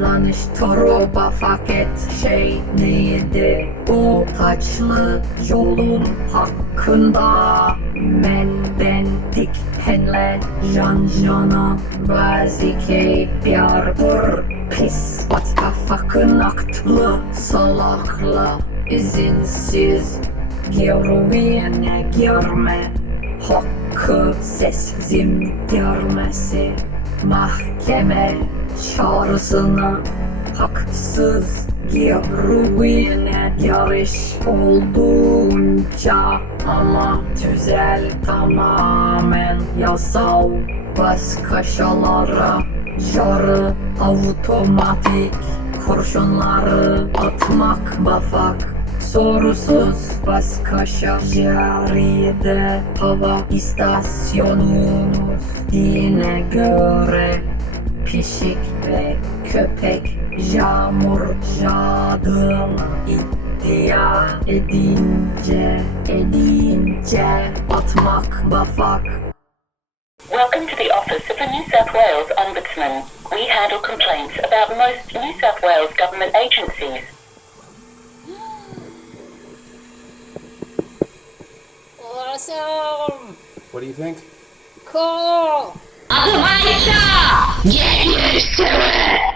Danıştırıp faket şey neydi o taçlı yolun hakkında ben dikpenle yan yana bazike yardır pis atafakın aktlı salakla izinsiz Görmeyene görme hakkı sessizim görmesi mahkeme çağrısına haksız görmeyene yarış olduğunca ama tüzel tamamen yasal başkaşalara yarı otomatik kurşunları atmak bafak sorusuz başkaşa yaride hava istasyonunuz dine göre pişik ve köpek yağmur yağdığını iddia edince atmak bafak. Welcome to the office of the New South Wales Ombudsman. We handle complaints about most New South Wales government agencies. Awesome! What do you think? Cool! Get used to it!